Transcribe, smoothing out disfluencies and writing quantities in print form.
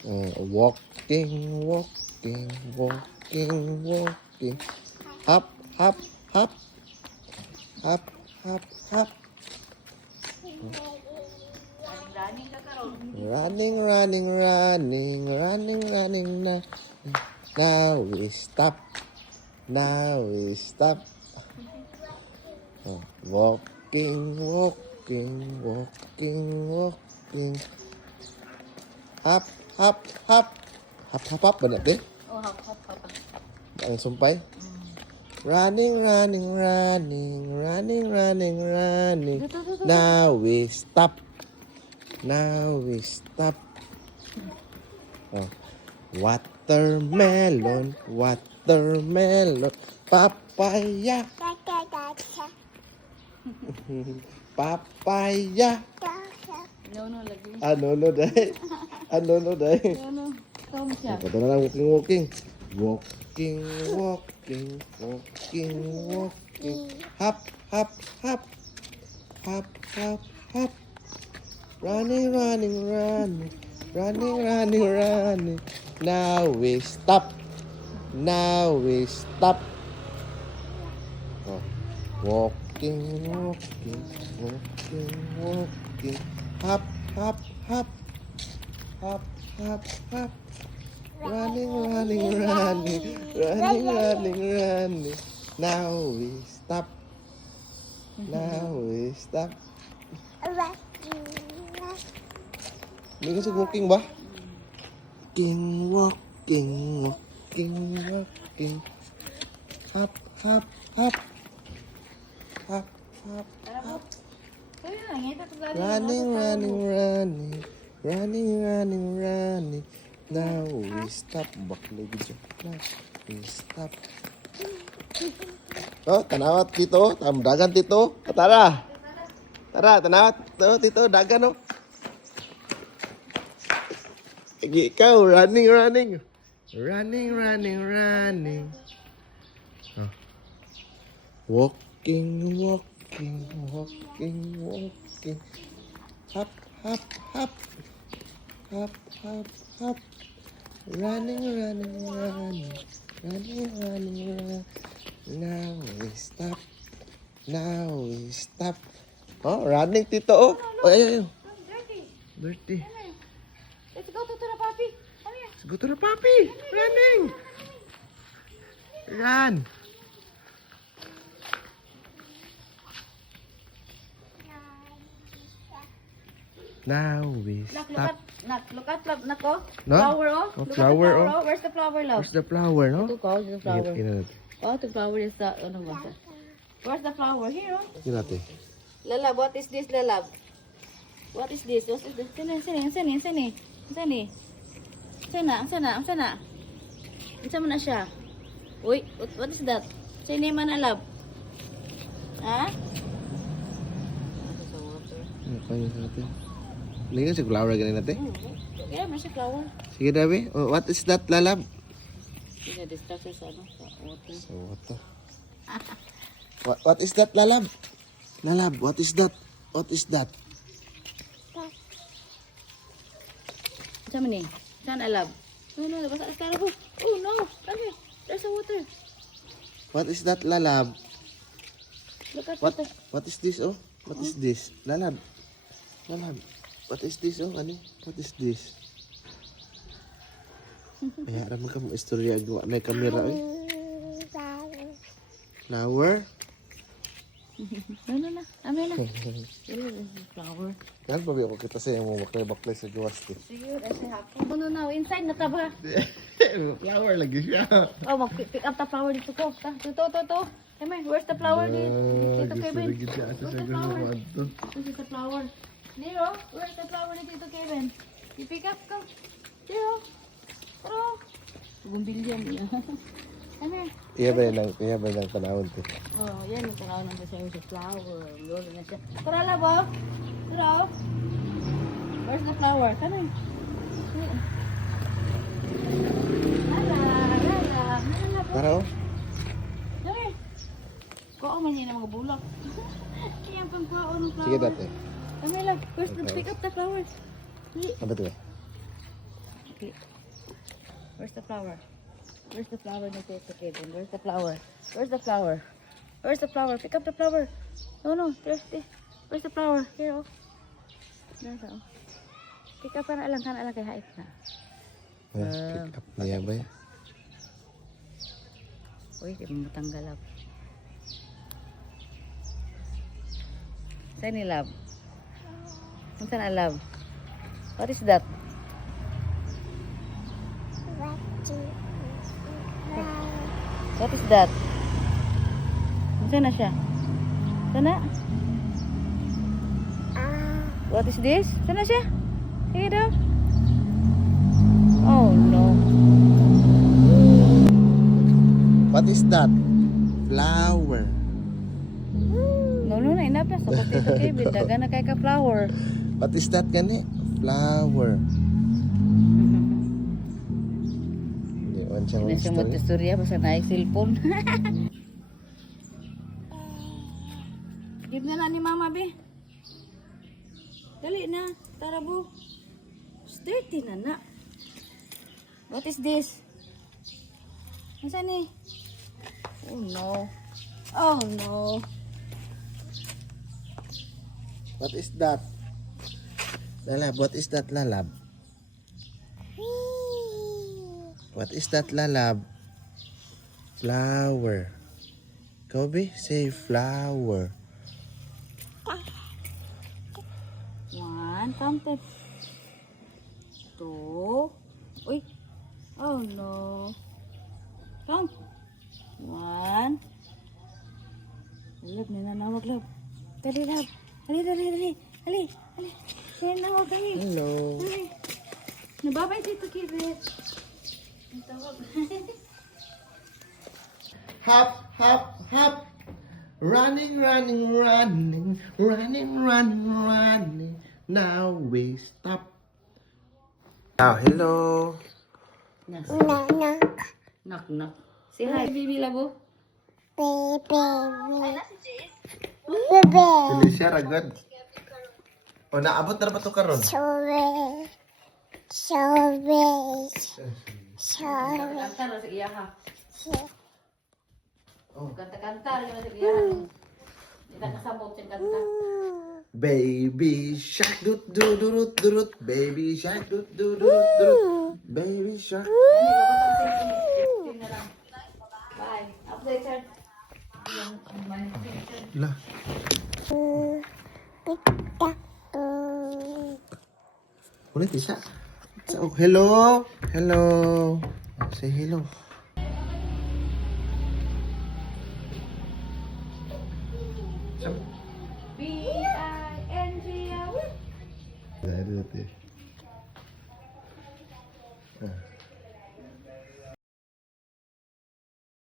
Walking, walking, walking, walking. Hop, hop, hop. Hop, hop, hop. Running, running, running, running, running. Now we stop. Now we stop. Walking, walking, walking, walking. Hop, hop, hop. Hop, hop, hop. Benar deh. Oh, hop, hop, hop. Ang sumpay. Running, running, running, running, running, running. Now we stop. Now we stop. Watermelon, watermelon, papaya, papaya. No, lagi. Ano dahil? Ano dahil? No. Come siya. Ito na lang, walking, walking. Walking, walking, walking, walking. Hop, hop, hop. Hop, hop, hop. Running, running, running. Running, running, running. Now we stop. Now we stop. Walking, walking, walking, walking. Hop, hop, hop. Hop, hop, hop. Running, running, running. Running, running, running. Now we stop. Now we stop. Hindi kasi walking ba? Walking, walking, walking, walking. Hop, hop, hop. Hop, hop, hop. Running, running, running. Running, running, running. Now we stop. Bakla dyan. Now we stop. Oh, tanawat dito. Dagan dito. Tara. Tara, tanawat. Dito, dagan oh. Ikaw, running, running. Running, running, running. Walking, walking, walking, walking. Hop, hop, hop. Hop, hop, hop. Running, running, running. Running, running, running. Now we stop. Now we stop. Oh, running tito oh. Oh, ayo. Dirty. Let's go to the puppy. Come here. Let's go to the puppy. Running. Run. Now we stop. Look at nako. No? Flower oh. Oh, Look flower, at the flower oh. oh. Where's the flower, love? Where's the flower, no? Ito ko, the flower. Ina Oh, the flower is the ano ba? Where's the flower? Here oh. natin. Lalab, what is this, Lalab? What is this? What is this? Sini. Sana. Isa mo na siya. Uy, what is that? Sini man, Lalab. Ha? Kaya natin. Lihat si flower ganun natin. Yeah, masih flower. Sige, Dabi. Oh, what is that, lalab? Bisa distraction sa ano, sa water. So, what is that, lalab? Lalab, what is that? What is that? Sama ni? Saan, Alab? No, basa sekarang po. Oh, no. Come here. There's a water. What is that, lalab? Look at What? water. What is this, oh? What is this? Lalab. What is this, oh? Ano? What is this? Ay, aram ka mo istorya gawa na kamera, eh. Flower? No. Amin na. Flower. Kan pa ako kita sa mo baklay sa gawas ko. Sige, kasi hapon. No, inside na taba. Flower lagi siya. Oh, mag-pick up the flower dito ko. To. Come here, where's the flower dito, Kevin? Where's the flower? Where's the flower? Leo, where's the flower dito, Kevin? I-pick up ko. Leo. Tara. Gumbilyan niya. Come here. Iya ba yung panahon to? Oh, yan yung panahon ng sa'yo sa flower. Lolo na siya. Tara, labo. Tara. Where's the flower? Come here. Lala. Tara, oh. Come here. Kuha man niya ng mga bulak. Kaya pang kuha ng flower. Sige, dati. Come here, love. First, pick up the flowers. Apa tuh? Loki. Where's the flower? Where's the flower na Tito Kevin? Where's the flower? Where's the flower? Where's the flower? Pick up the flower. No, there's the. Where's the flower? Here, oh. Nasa, oh. Pick up ka na lang kay haip na. Pick up niya ba? Uy, di mo matanggal up. Saan ni love? Saan na love? What is that? What is that? Saan na siya? Saan na? What is this? Saan na siya? Here daw. Oh no. What is that? Flower. No, enough na. Sa Tito Kevin, daga na kay ka flower. What is that gani? Flower. Hindi, on siya Hindi siya matistorya, basta naik cellphone. Give na lang ni Mama, be. Dali na, tara bo. It's dirty na. What is this? Nasaan ni? Oh no. Oh no. What is that? Lalab, what is that, Lalab? What is that, Lalab? Flower. Kobe, say flower. 1, counted. 2. Uy. Oh no. Count. 1. Lab, ninanawag, Lab. Dali, Lab. Dali. Ninanawag kami. Hello. Dali. Nababay dito, Kevin. Ang tawag. Hop, hop, hop. Running. Now we stop. Now, hello. Knock. Say hi, baby labo. Felicia, ragad. O, naabot na ba ito karon? Kanta na sa iya ha. Kanta na sa iya ha. Hindi na kasabot yung kanta. Baby shark doot doot doot doot. Baby shark doot doot doot doot. Baby shark. Bye. Update sir. Lah. Ulit isa. So, hello. Say hello. B-I-N-G-O. Dari